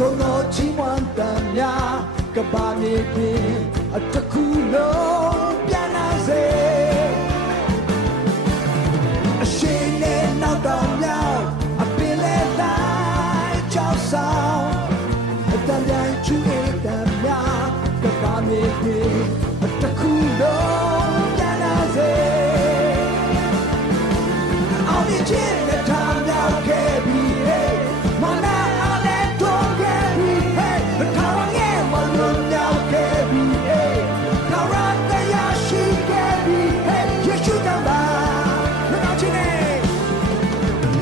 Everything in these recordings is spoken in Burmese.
ကုန်တော်ချီးမွမ်းတန်များကဘာမြေပြင်တစ်ခုလုံးပြန်လာစေအရှိန်နဲ့နောက်တော်များအပင်လဲတိုင်းချောက်ဆောင်အတန်ပြန်ချူအေးတန်များကဘာမြေပြင်တစ်ခုလုံးပြန်လာစေအောင်မြင်ခြင်းနဲ့ထားမြောက်ခဲ့ပြီမနာအားနဲ့တော့ခဲ့ပြီထားငယ်မလုံးမြောက်ခဲ့ပြီကာရတရားရှိခဲ့ပြီယေရှုကပါလုံးချင်နဲ့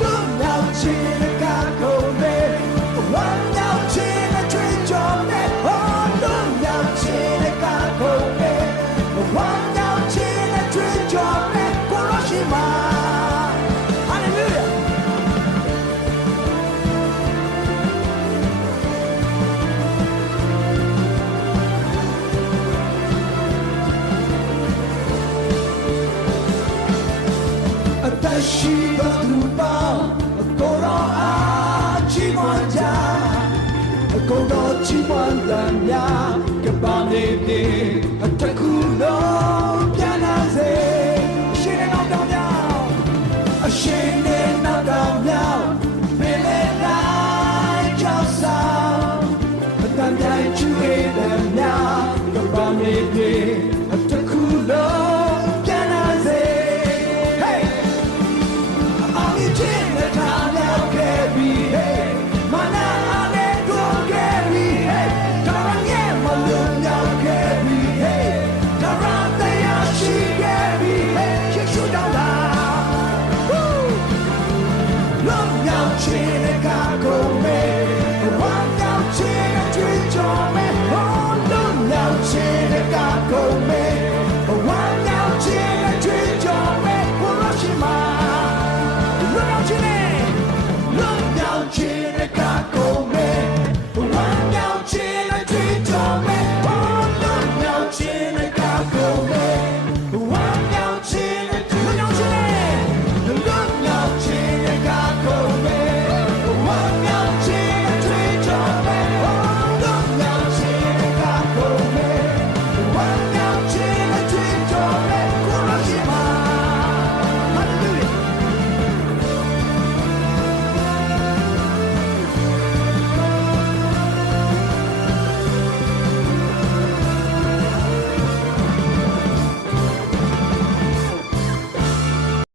လုံးမြောက်ခြင်းကကုန်တယ်ဝမ်းမြောက်ခြင်းနဲ့ချွေးကြော်နဲ့ဟောလုံးမြောက်ခြင်းကကုန်တယ်ဝမ်းမြောက်ခြင်းနဲ့ချွေးကြော်နဲ့ကိုရရှိမှာရှိတော်သူပေါင်းကိုရောအားချီးမွမ်းကြကိုတော်ချီးမွမ်းတန်များ